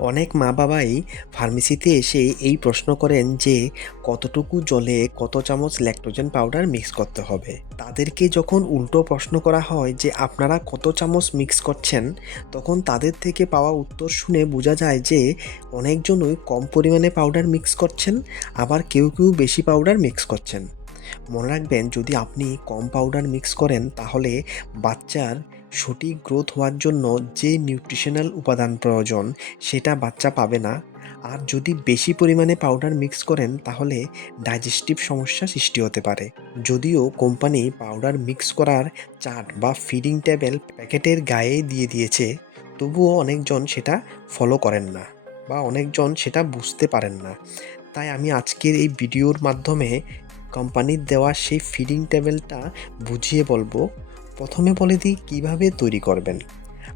অনেক মা-বাবাই ফার্মেসিতে এসে এই প্রশ্ন করেন যে কতটুকু জলে কত চামচ ল্যাকটোজেন পাউডার মিক্স করতে হবে। তাদেরকে যখন উল্টো প্রশ্ন করা হয় যে আপনারা কত চামচ মিক্স করছেন, তখন তাদের থেকে পাওয়া উত্তর শুনে বোঝা যায় যে অনেকজনই কম পরিমাণে পাউডার মিক্স করছেন, আবার কেউ কেউ বেশি পাউডার মিক্স করছেন। মনে রাখবেন, যদি আপনি কম পাউডার মিক্স করেন তাহলে বাচ্চার সঠিক গ্রোথ হওয়ার জন্য যে নিউট্রিশনাল উপাদান প্রয়োজন সেটা বাচ্চা পাবে না। আর যদি বেশি পরিমাণে পাউডার মিক্স করেন তাহলে ডাইজেস্টিভ সমস্যা সৃষ্টি হতে পারে। যদিও কোম্পানি পাউডার মিক্স করার চার্ট বা ফিডিং টেবিল প্যাকেটের গায়ে দিয়ে দিয়েছে, তবুও অনেকজন সেটা ফলো করেন না বা অনেকজন সেটা বুঝতে পারেন না। তাই আমি আজকের এই ভিডিওর মাধ্যমে কোম্পানির দেওয়া সেই ফিডিং টেবিলটা বুঝিয়ে বলবো। প্রথমে বলে দিই কীভাবে তৈরি করবেন।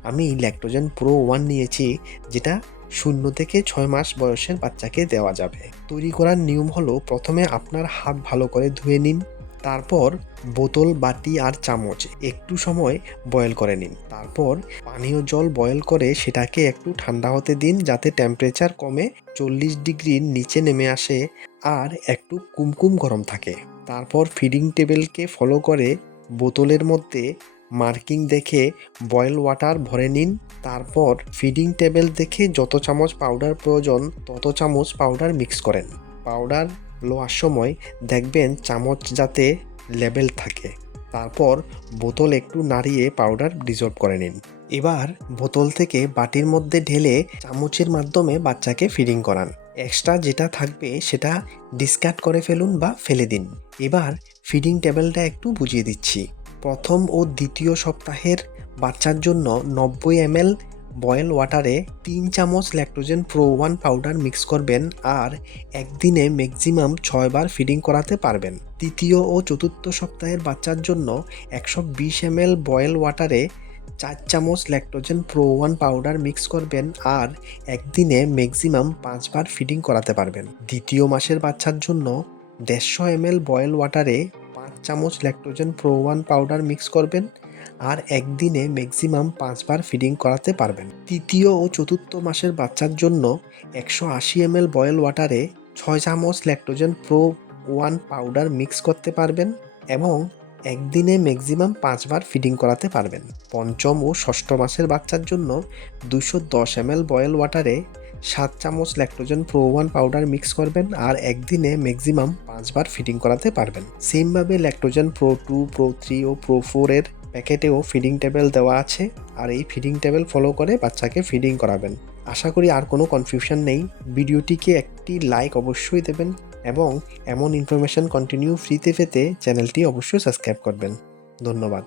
আমি ল্যাকটোজেন প্রো 1 নিয়েছি, যেটা 0 থেকে 6 মাস বয়সের বাচ্চাকে দেওয়া যাবে। তৈরি করার নিয়ম হলো, প্রথমে আপনার হাত ভালো করে ধুয়ে নিন। তারপর বোতল, বাটি আর চামচ একটু সময় বয়েল করে নিন। তারপর পানীয় জল বয়েল করে সেটাকে একটু ঠান্ডা হতে দিন, যাতে টেম্পারেচার কমে 40 ডিগ্রির নিচে নেমে আসে আর একটু কুমকুম গরম থাকে। তারপর ফিডিং টেবিলকে ফলো করে বোতলের মধ্যে মার্কিং দেখে বয়েল ওয়াটার ভরে নিন। তারপর ফিডিং টেবিল দেখে যত চামচ পাউডার প্রয়োজন তত চামচ পাউডার মিক্স করেন। পাউডার লওয়ার সময় দেখবেন চামচ যাতে লেবেল থাকে। তারপর বোতল একটু নাড়িয়ে পাউডার ডিসলভ করে নিন। এবার বোতল থেকে বাটির মধ্যে ঢেলে চামচের মাধ্যমে বাচ্চাকে ফিডিং করান। এক্সট্রা যেটা থাকবে সেটা ডিসকার্ড করে ফেলুন বা ফেলে দিন। এবার ফিডিং টেবিলটা একটু বুঝিয়ে দিচ্ছি। প্রথম ও দ্বিতীয় সপ্তাহের বাচ্চার জন্য 90 ml বয়েল ওয়াটারে 3 চামচ ল্যাকটোজেন প্রো 1 পাউডার মিক্স করবেন আর একদিনে ম্যাক্সিমাম 6 বার ফিডিং করাতে পারবেন। তৃতীয় ও চতুর্থ সপ্তাহের বাচ্চার জন্য 120 ml বয়েল ওয়াটারে 4 চামচ ল্যাকটোজেন প্রো 1 পাউডার মিক্স করবেন আর একদিনে ম্যাক্সিমাম 5 বার ফিডিং করাতে পারবেন। দ্বিতীয় মাসের বাচ্চার জন্য 150 ml বয়েল ওয়াটারে 5 চামচ ল্যাকটোজেন প্রো 1 পাউডার মিক্স করবেন আর একদিনে ম্যাক্সিমাম 5 বার ফিডিং করাতে পারবেন। তৃতীয় ও চতুর্থ মাসের বাচ্চার জন্য 180 ml বয়েল ওয়াটারে 6 চামচ ল্যাকটোজেন প্রো 1 পাউডার মিক্স করতে পারবেন এবং একদিনে ম্যাক্সিমাম 5 বার ফিডিং করাতে পারবেন। পঞ্চম ও ষষ্ঠ মাসের বাচ্চার জন্য 210 ml বয়েল ওয়াটারে 7 চামচ ল্যাকটোজেন প্রো 1 পাউডার মিক্স করবেন আর একদিনে ম্যাক্সিমাম 5 বার ফিডিং করাতে পারবেন। সেমভাবে ল্যাকটোজেন প্রো 2, প্রো 3 ও প্রো 4 এর প্যাকেটেও ফিডিং টেবিল দেওয়া আছে, আর এই ফিডিং টেবিল ফলো করে বাচ্চাকে ফিডিং করাবেন। আশা করি আর কোনো কনফিউশন নেই। ভিডিওটিকে একটি লাইক অবশ্যই দেবেন এবং এমন ইনফরমেশন কন্টিনিউ ফ্রিতে পেতে চ্যানেলটি অবশ্যই সাবস্ক্রাইব করবেন। ধন্যবাদ।